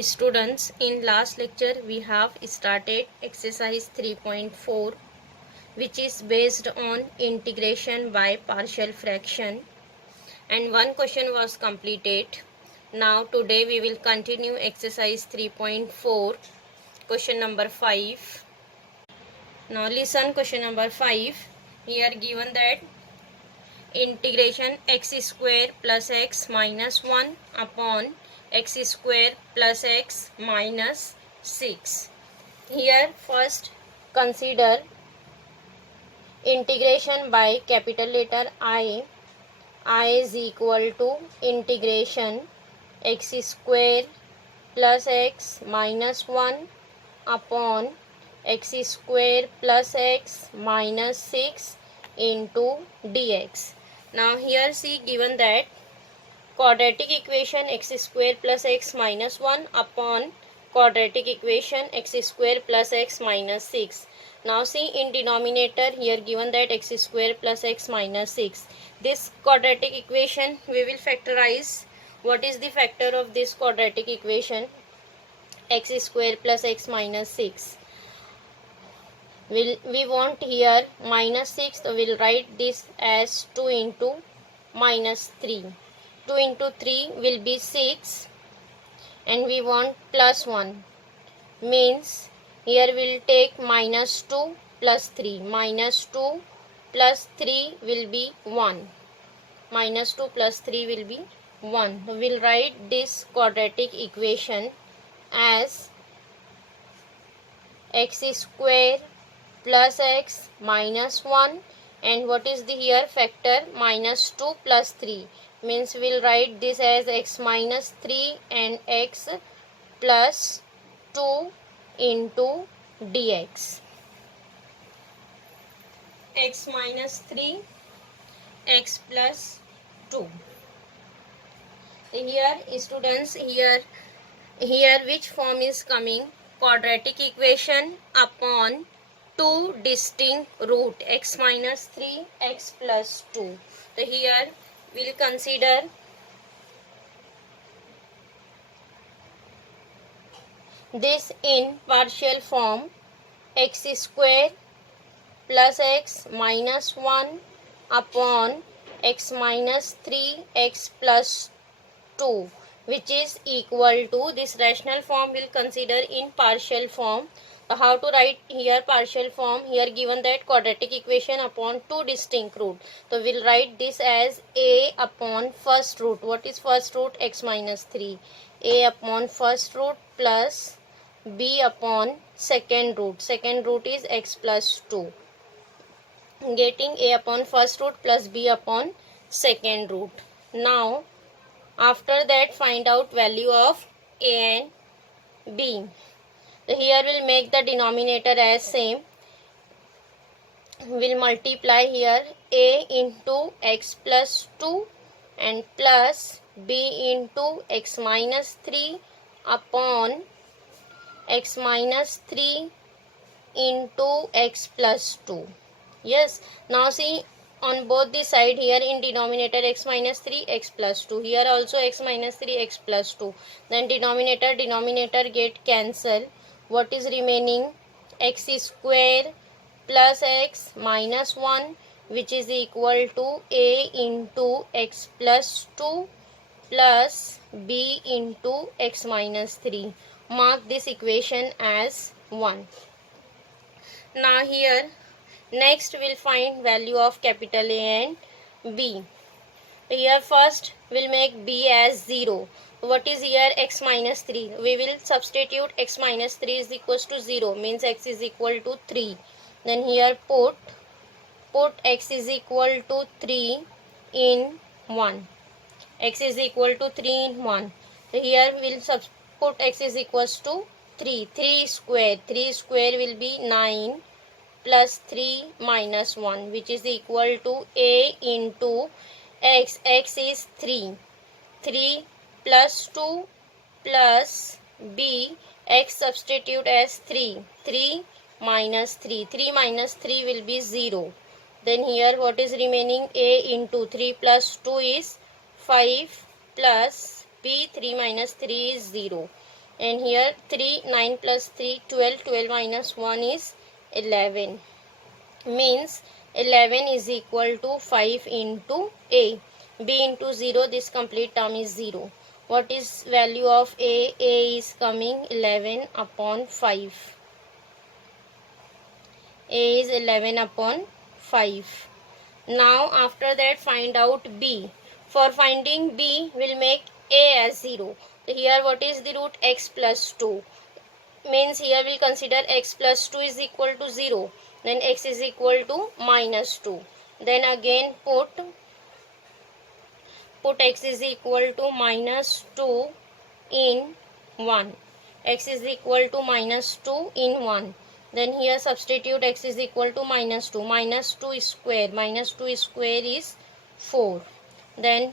Students, in last lecture we have started exercise 3.4, which is based on integration by partial fraction, and one question was completed. Now today we will continue exercise 3.4, question number 5. Now listen, question number 5. Here given that integration x square plus x minus 1 upon x square plus x minus 6. Here first consider integration by capital letter I. I is equal to integration x square plus x minus 1 upon x square plus x minus 6 into dx. Now here see given that quadratic equation x square plus x minus 1 upon quadratic equation x square plus x minus 6. Now see in denominator here given that x square plus x minus 6. This quadratic equation we will factorize. What is the factor of this quadratic equation? X square plus x minus 6. We want here minus 6, so we'll write this as 2 into minus 3. 2 into 3 will be 6, and we want plus 1, means here we'll take minus 2 plus 3. Minus 2 plus 3 will be 1. Minus 2 plus 3 will be 1. So we'll write this quadratic equation as x square plus x minus 1, and what is the here factor? Minus 2 plus 3, means we'll write this as x minus 3 and x plus 2 into dx. X minus 3, x plus 2. Here students, here which form is coming? Quadratic equation upon two distinct root, x minus 3, x plus 2. So here we will consider this in partial form, x square plus x minus 1 upon x minus 3, x plus 2, which is equal to, this rational form will consider in partial form. So how to write here partial form? Here given that quadratic equation upon two distinct root, so we'll write this as a upon first root. What is first root? X minus 3. A upon first root plus b upon second root. Second root is x plus 2. Getting a upon first root plus b upon second root. Now after that find out value of a and b. So here we'll make the denominator as same. We'll multiply here a into x plus 2 and plus b into x minus 3 upon x minus 3 into x plus 2. Yes, now see on both the side, here in denominator x minus 3, x plus 2. Here also x minus 3, x plus 2. Then denominator get cancelled. What is remaining? X square plus x minus 1, which is equal to a into x plus 2 plus b into x minus 3. Mark this equation as 1. Now here next we'll find value of capital A and B. Here first we'll make B as 0. What is here? X minus 3. We will substitute x minus 3 is equals to 0, means x is equal to 3. Then here put x is equal to 3 in 1. X is equal to 3 in 1. So here we'll put x is equals to 3. 3 square. 3 square will be 9 plus 3 minus 1, which is equal to a into x. X is 3. 3 plus 2 plus b. X substitute as 3. 3 minus 3. 3 minus 3 will be 0. Then here what is remaining? A into 3 plus 2 is 5 plus b. 3 minus 3 is 0. and here 3, 9 plus 3, 12, 12 minus 1 is 11, means 11 is equal to 5 into a. B into 0, this complete term is 0. What is value of a? A is coming 11 upon 5. A is 11 upon 5. Now after that find out b. For finding b, we'll make a as 0. So here what is the root? X plus 2. Means here we'll consider x plus 2 is equal to 0. Then x is equal to minus 2. Then again put x is equal to minus 2 in 1. X is equal to minus 2 in 1. Then here substitute x is equal to minus 2. Minus 2 square. Minus 2 square is 4. Then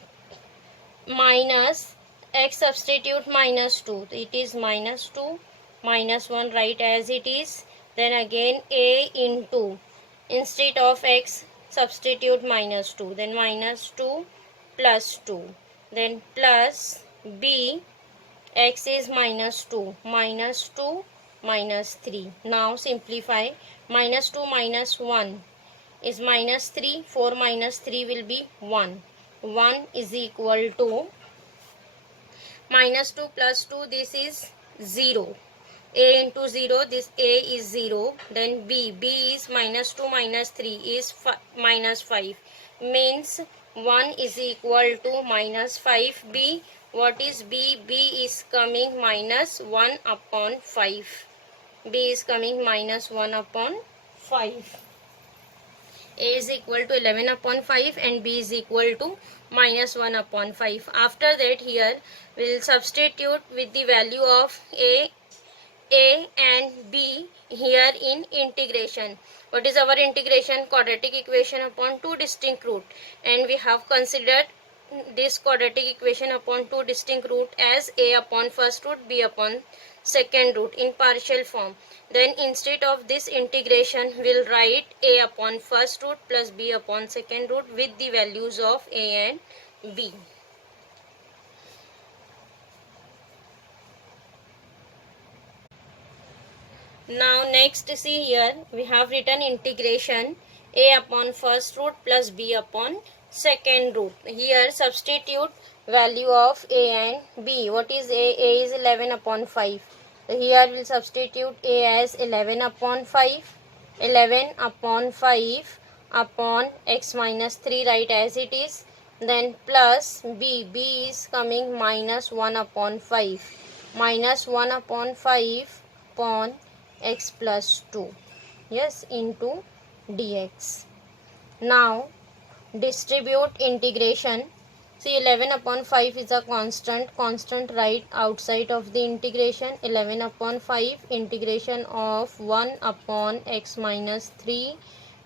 minus x substitute minus 2. It is minus 2. Minus 1 write as it is. Then again a into. Instead of x substitute minus 2. Then minus 2 plus 2. Then plus b. X is minus 2. Minus 2 minus 3. Now simplify. Minus 2 minus 1 is minus 3. 4 minus 3 will be 1. 1 is equal to minus 2 plus 2, this is 0. A into 0, this a is 0. Then b is minus 2 minus 3 is minus 5. Means 1 is equal to minus 5. B, what is b? B is coming minus 1 upon 5. B is coming minus 1 upon 5. A is equal to 11 upon 5 and b is equal to minus 1 upon 5. After that here we will substitute with the value of a and b here in integration. What is our integration? Quadratic equation upon two distinct root, and we have considered this quadratic equation upon two distinct root as a upon first root, b upon second root in partial form. Then instead of this integration, we'll write a upon first root plus b upon second root with the values of a and b. Now next see here, we have written integration a upon first root plus b upon second root. Here substitute value of a and b. What is a? A is 11 upon 5. So here we will substitute a as 11 upon 5. 11 upon 5 upon x minus 3, write as it is. Then plus b. B is coming minus 1 upon 5. Minus 1 upon 5 upon x plus 2. Yes, into dx. Now distribute integration. See, 11 upon 5 is a constant right outside of the integration. 11 upon 5 integration of 1 upon x minus 3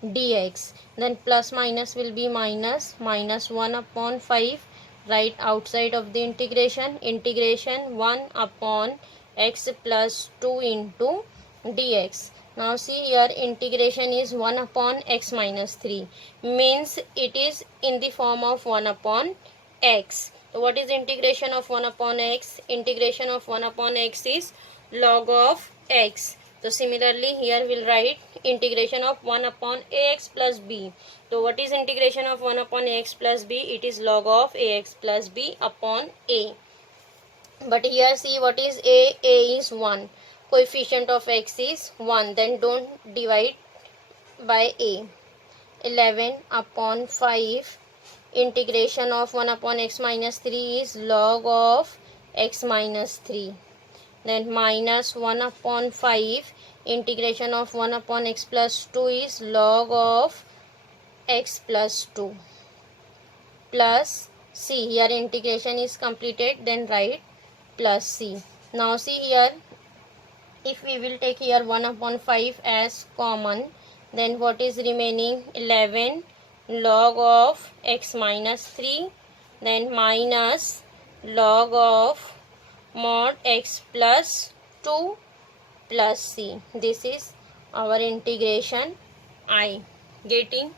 dx. Then plus minus will be minus 1 upon 5 right outside of the integration. 1 upon x plus 2 into dx. Now see here, integration is 1 upon x minus 3, means it is in the form of 1 upon x. So what is integration of 1 upon x? Integration of 1 upon x is log of x. So similarly here we'll write integration of 1 upon ax plus b. So what is integration of 1 upon ax plus b? It is log of ax plus b upon a. But here see, what is a? A is 1. Coefficient of x is 1. Then don't divide by a. 11 upon 5 integration of 1 upon x minus 3 is log of x minus 3. Then minus 1 upon 5 integration of 1 upon x plus 2 is log of x plus 2. Plus c. Here integration is completed. Then write plus c. Now see here, if we will take here 1 upon 5 as common, then what is remaining? 11 log of x minus 3, then minus log of mod x plus 2 plus c. This is our integration I. Getting?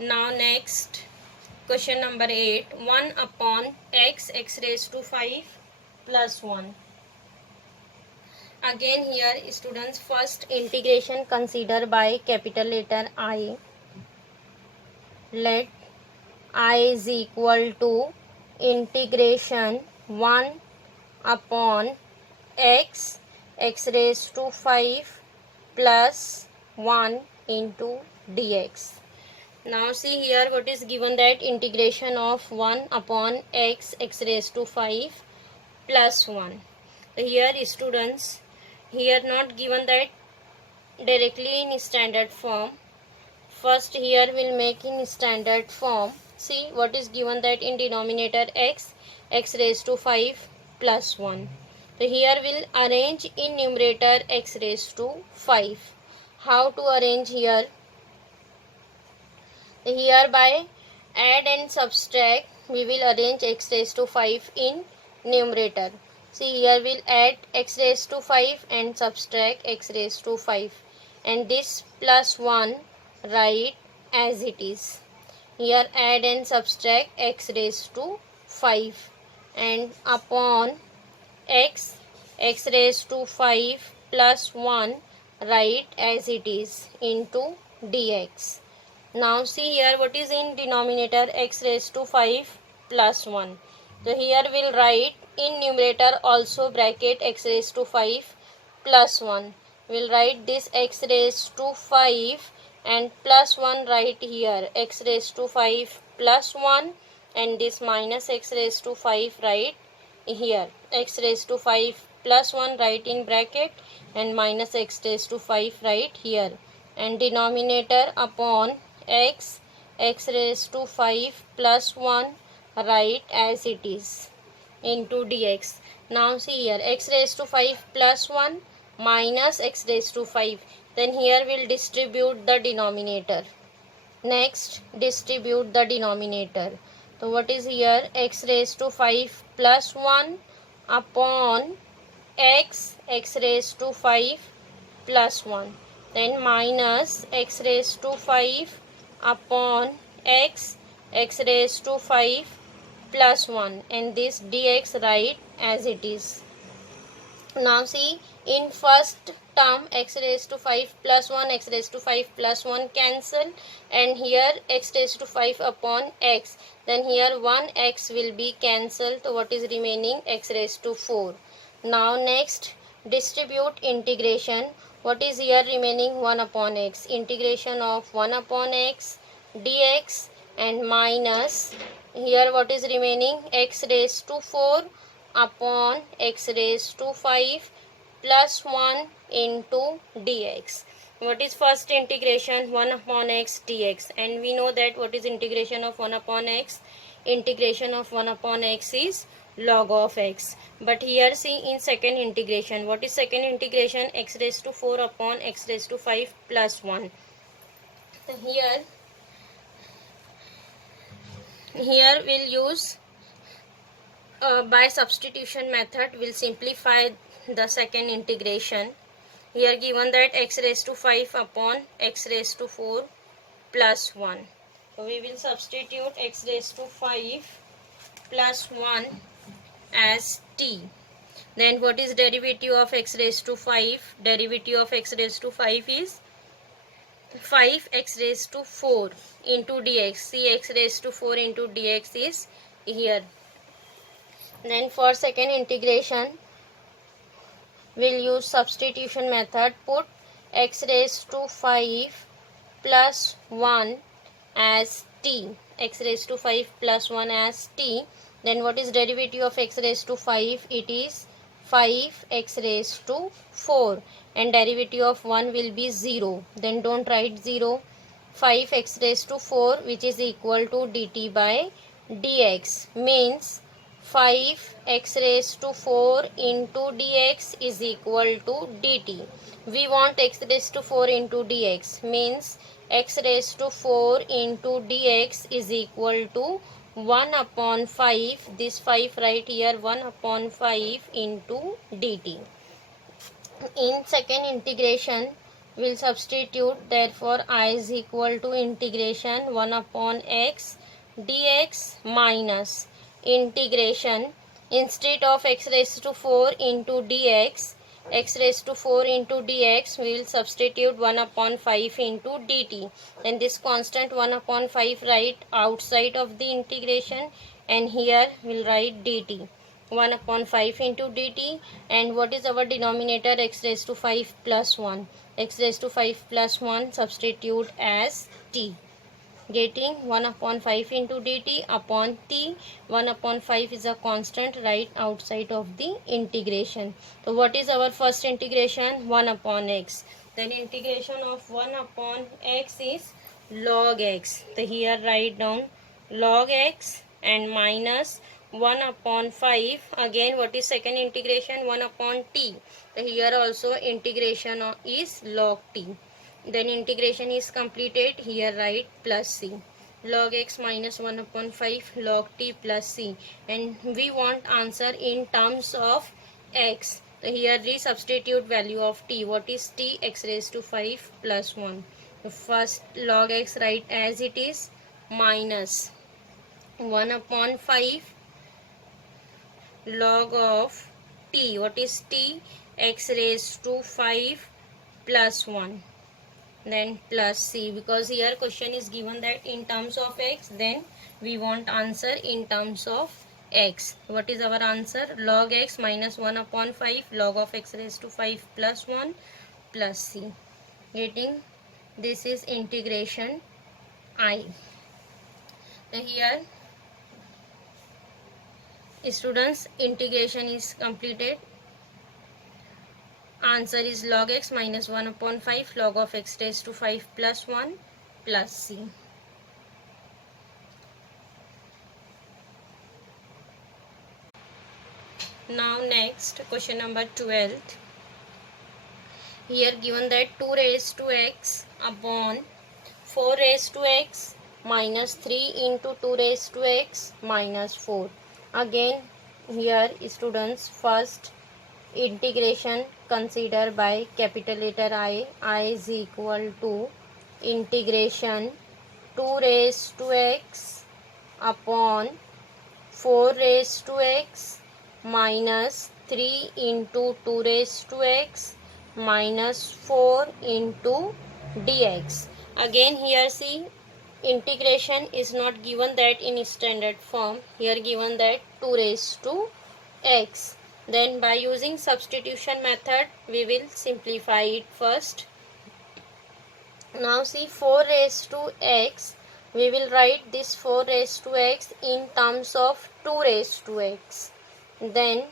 Now next, question number 8, 1 upon x raised to 5 plus 1. Again here students, first integration consider by capital letter I. Let I is equal to integration 1 upon x raised to 5 plus 1 into dx. Now see here what is given, that integration of 1 upon x raised to 5 plus 1. Here students, here not given that directly in standard form. First here we'll make in standard form. See what is given, that in denominator x raised to 5 plus 1. So here we'll arrange in numerator x raised to 5. How to arrange here? Here by add and subtract we will arrange x raised to 5 in numerator. See here we'll add x raised to 5 and subtract x raised to 5, and this plus 1 write as it is. Here add and subtract x raised to 5 and upon x raised to 5 plus 1 write as it is into dx. Now see here what is in denominator x raised to 5 plus 1. So here we'll write in numerator also bracket x raised to 5 plus 1. We'll write this x raised to 5 and plus 1 right here, x raised to 5 plus 1, and this minus x raised to 5 right here, x raised to 5 plus 1 right in bracket and minus x raised to 5 right here, and denominator upon x raised to 5 plus 1 write as it is into dx. Now see here x raised to 5 plus 1 minus x raised to 5. Then here we'll distribute the denominator. Next distribute the denominator. So what is here, x raised to 5 plus 1 upon x raised to 5 plus 1. Then minus x raised to 5 upon x raised to 5 plus 1, and this dx write as it is. Now see in first term x raised to 5 plus 1, x raised to 5 plus 1 cancel, and here x raised to 5 upon x, then here 1x will be cancelled. So what is remaining, x raised to 4. Now next distribute integration. What is here remaining, 1 upon x, integration of 1 upon x dx, and minus here what is remaining, x raised to 4 upon x raised to 5 plus 1 into dx. What is first integration, 1 upon x dx, and we know that what is integration of 1 upon x, integration of 1 upon x is log of x. But here see in second integration, what is second integration, x raised to 4 upon x raised to 5 plus 1. So here we'll use by substitution method we'll simplify the second integration. Here given that x raised to 5 upon x raised to 4 plus 1. So we will substitute x raised to 5 plus 1 as t. Then what is derivative of x raised to 5? Derivative of x raised to 5 is 5x raised to 4 into dx. See x raised to 4 into dx is here. Then for second integration we'll use substitution method. Put x raised to 5 plus 1 as t, x raised to 5 plus 1 as t. Then what is derivative of x raised to 5? It is 5x raised to 4, and derivative of 1 will be 0. Then don't write 0. 5x raised to 4 which is equal to dt by dx, means 5x raised to 4 into dx is equal to dt. We want x raised to 4 into dx, means x raised to 4 into dx is equal to 1 upon 5, this 5 right here, 1 upon 5 into dt. In second integration we'll substitute, therefore I is equal to integration 1 upon x dx minus integration, instead of x raised to 4 into dx, x raised to 4 into dx, we will substitute 1 upon 5 into dt. Then this constant 1 upon 5 write outside of the integration, and here we will write dt. 1 upon 5 into dt, and what is our denominator? X raised to 5 plus 1. X raised to 5 plus 1 substitute as t, getting 1 upon 5 into dt upon t. 1 upon 5 is a constant right outside of the integration. So what is our first integration? 1 upon x. Then integration of 1 upon x is log x. So here write down log x and minus 1 upon 5. Again, what is second integration? 1 upon t. So here also integration is log t. Then integration is completed. Here write plus c. Log x minus 1 upon 5 log t plus c. And we want answer in terms of x. So here resubstitute value of t. What is t? X raised to 5 plus 1. The first log x write as it is minus 1 upon 5 log of t. What is t? X raised to 5 plus 1. Then plus c, because here question is given that in terms of x, then we want answer in terms of x. What is our answer? Log x minus 1 upon 5 log of x raised to 5 plus 1 plus c, getting this is integration I. So here students, integration is completed. Answer is log x minus 1 upon 5 log of x raised to 5 plus 1 plus c. Now next question number 12. Here given that 2 raised to x upon 4 raised to x minus 3 into 2 raised to x minus 4. Again here students, first integration consider by capital letter I is equal to integration 2 raised to x upon 4 raised to x minus 3 into 2 raised to x minus 4 into dx. Again here see, integration is not given that in standard form. Here given that 2 raised to x. Then by using substitution method we will simplify it first. Now see, 4 raised to x, we will write this 4 raised to x in terms of 2 raised to x. Then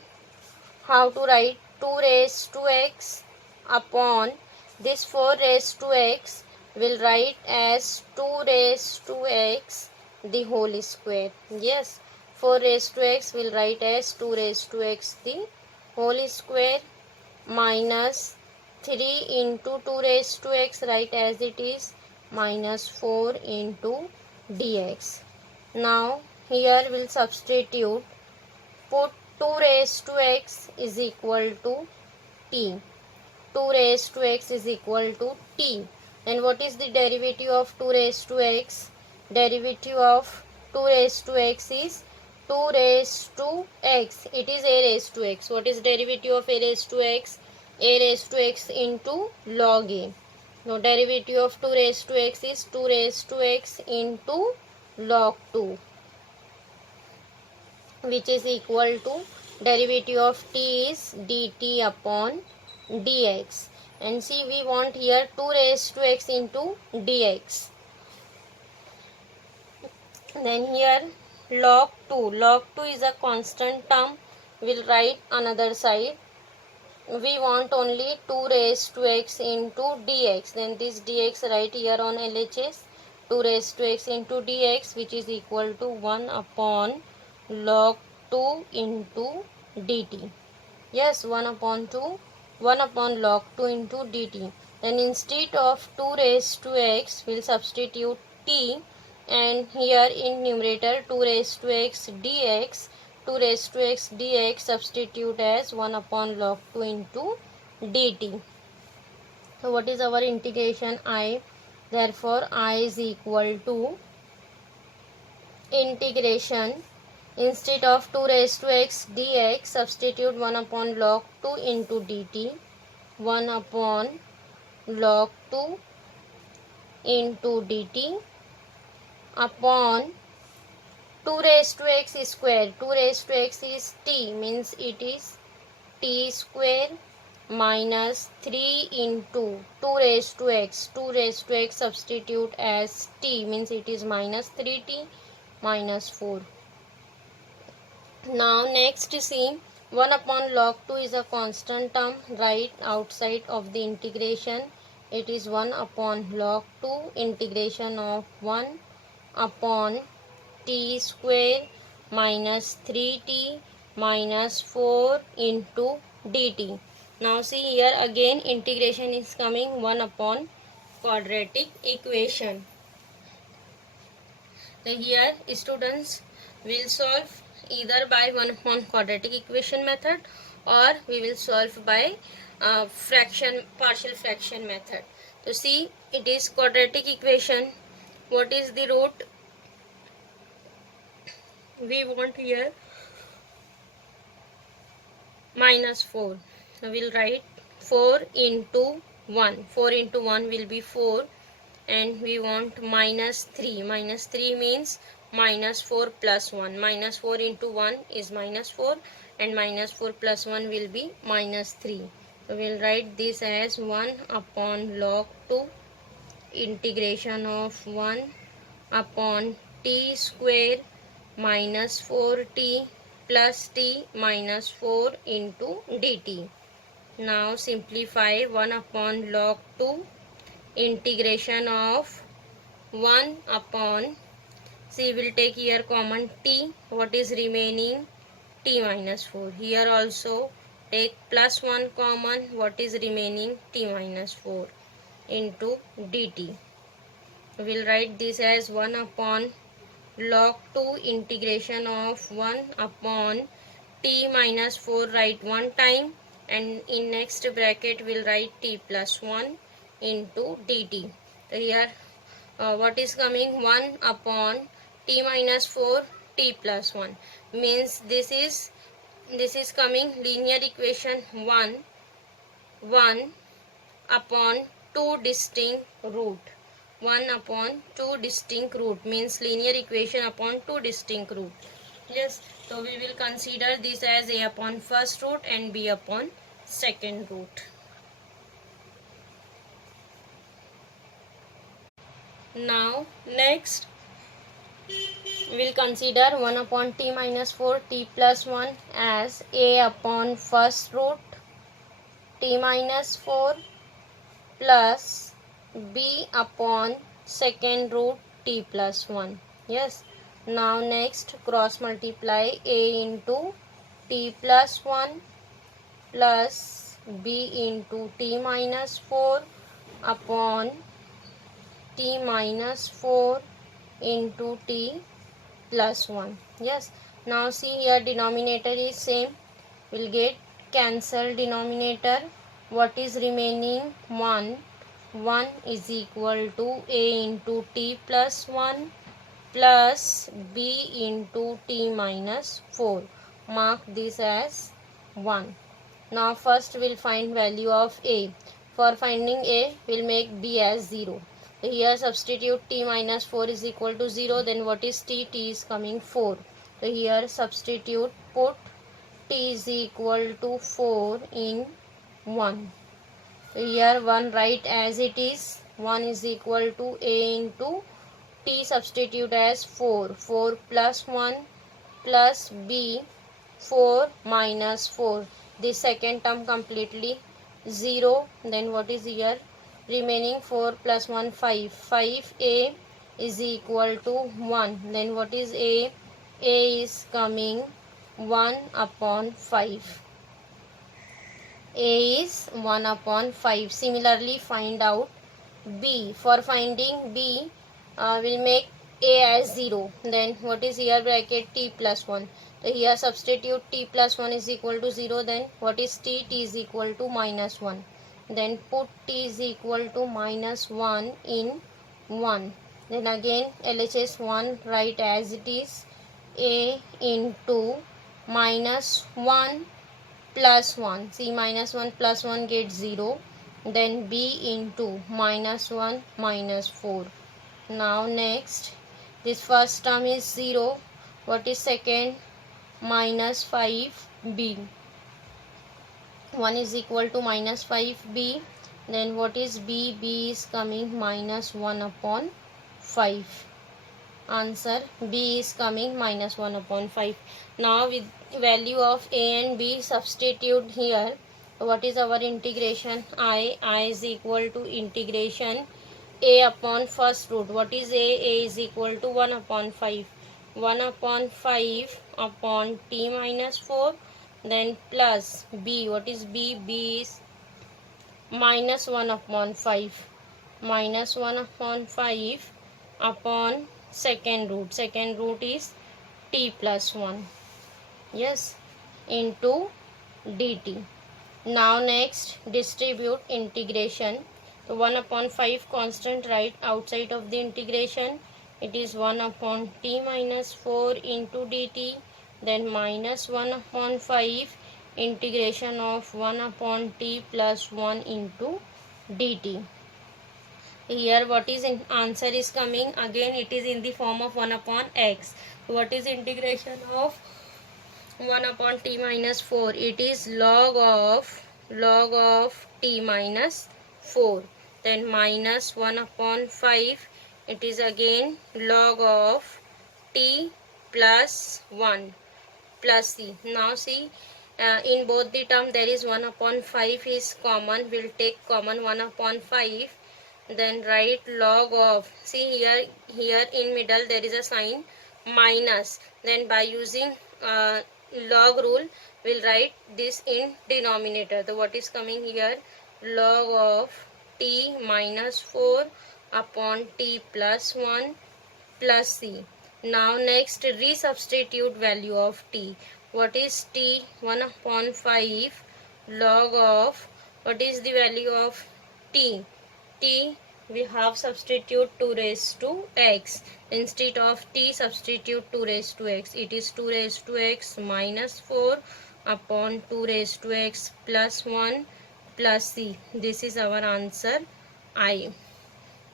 how to write 2 raised to x upon this 4 raised to x, will write as 2 raised to x the whole square. Yes, 4 raised to x will write as 2 raised to x the whole square minus 3 into 2 raised to x, write as it is minus 4 into dx. Now here we'll substitute, put 2 raised to x is equal to t. 2 raised to x is equal to t. And what is the derivative of 2 raised to x? Derivative of 2 raised to x is 2 raised to x. It is a raised to x. What is derivative of a raised to x? A raised to x into log a. Now derivative of 2 raised to x is 2 raised to x into log 2, which is equal to derivative of t is dt upon dx. And see, we want here 2 raised to x into dx. Then here log 2. Log 2 is a constant term. We'll write another side. We want only 2 raised to x into dx. Then this dx write here on LHS. 2 raised to x into dx, which is equal to 1 upon log 2 into dt. Yes, 1 upon 2. 1 upon log 2 into dt. Then instead of 2 raised to x, we'll substitute t. And here in numerator 2 raised to x dx, 2 raised to x dx substitute as 1 upon log 2 into dt. So what is our integration I? Therefore I is equal to integration. Instead of 2 raised to x dx, substitute 1 upon log 2 into dt. 1 upon log 2 into dt upon 2 raised to x square. 2 raised to x is t, means it is t square minus 3 into 2 raised to x. 2 raised to x substitute as t, means it is minus 3t minus 4. Now next see, 1 upon log 2 is a constant term right outside of the integration. It is 1 upon log 2 integration of 1 upon t square minus 3t minus 4 into dt. Now see here again integration is coming 1 upon quadratic equation. So here students will solve either by 1 upon quadratic equation method, or we will solve by partial fraction method. So see, it is quadratic equation. What is the root? We want here minus 4. So we will write 4 into 1. 4 into 1 will be 4, and we want minus 3. Minus 3 means minus 4 plus 1. Minus 4 into 1 is minus 4, and minus 4 plus 1 will be minus 3. So we will write this as 1 upon log 2 integration of 1 upon t square minus 4t plus t minus 4 into dt. Now simplify 1 upon log 2 integration of 1 upon, see, we will take here common t. What is remaining? T minus 4. Here also take plus 1 common. What is remaining? T minus 4 into dt. We will write this as 1 upon log 2 integration of 1 upon t minus 4, write one time, and in next bracket we will write t plus 1 into dt. So here what is coming? 1 upon t minus 4 t plus 1, means this is coming linear equation 1 upon 2 distinct root. 1 upon 2 distinct root means linear equation upon 2 distinct root. Yes, so we will consider this as a upon first root and b upon second root. Now next we will consider 1 upon t minus 4 t plus 1 as a upon first root t minus 4 plus b upon second root t plus 1. Yes. Now next cross multiply a into t plus 1 plus b into t minus 4 upon t minus 4 into t plus 1. Yes. Now see here denominator is same. We'll get cancel denominator. What is remaining? 1. 1 is equal to a into t plus 1 plus b into t minus 4. Mark this as 1. Now first we'll find value of a. For finding a, we'll make b as 0. So here substitute t minus 4 is equal to 0. Then what is t? T is coming 4. So here substitute, put t is equal to 4 in 1. So here 1 write as it is. 1 is equal to a into t substitute as 4. 4 plus 1 plus b 4 minus 4. This second term completely 0. Then what is here? Remaining 4 plus 1 5. 5a is equal to 1. Then what is a? A is coming 1 upon 5. A is 1 upon 5. Similarly find out b. For finding b, we'll make a as 0. Then what is here? Bracket t plus 1. So here substitute t plus 1 is equal to 0. Then what is t? T is equal to minus 1. Then put t is equal to minus 1 in 1. Then again LHS 1 write as it is, a into minus 1 plus 1. See, minus 1 plus 1 gets 0. Then b into minus 1 minus 4. Now next, this first term is 0. What is second? Minus 5b. 1 is equal to minus 5b. Then what is b? b is coming minus 1 upon 5. Answer b is coming minus 1 upon 5. Now with value of a and b substitute here. What is our integration? I is equal to integration a upon first root. What is a? A is equal to 1 upon 5. 1 upon 5 upon t minus 4. Then plus b. What is b? b is minus 1 upon 5. Minus 1 upon 5 upon second root. Second root is t plus 1. Yes, into dt. Now next, distribute integration. So 1 upon 5 constant right outside of the integration. It is 1 upon t minus 4 into dt. Then minus 1 upon 5 integration of 1 upon t plus 1 into dt. Here what is in answer is coming, again it is in the form of 1 upon x. What is integration of 1 upon t minus 4? It is log of t minus 4. Then minus 1 upon 5, it is again log of t plus 1 plus c. Now see, in both the term there is 1 upon 5 is common. We'll take common 1 upon 5. Then write log of, see here in middle there is a sign minus. Then by using log rule, we'll write this in denominator. So what is coming here? Log of t minus 4 upon t plus 1 plus c. Now next, resubstitute value of t. What is t? 1 upon 5 log of, what is the value of t? T, we have substitute 2 raised to x. Instead of t, substitute 2 raised to x. It is 2 raised to x minus 4 upon 2 raised to x plus 1 plus c. This is our answer I.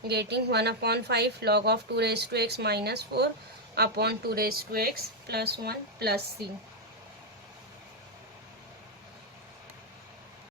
Getting 1 upon 5 log of 2 raised to x minus 4 upon 2 raised to x plus 1 plus c.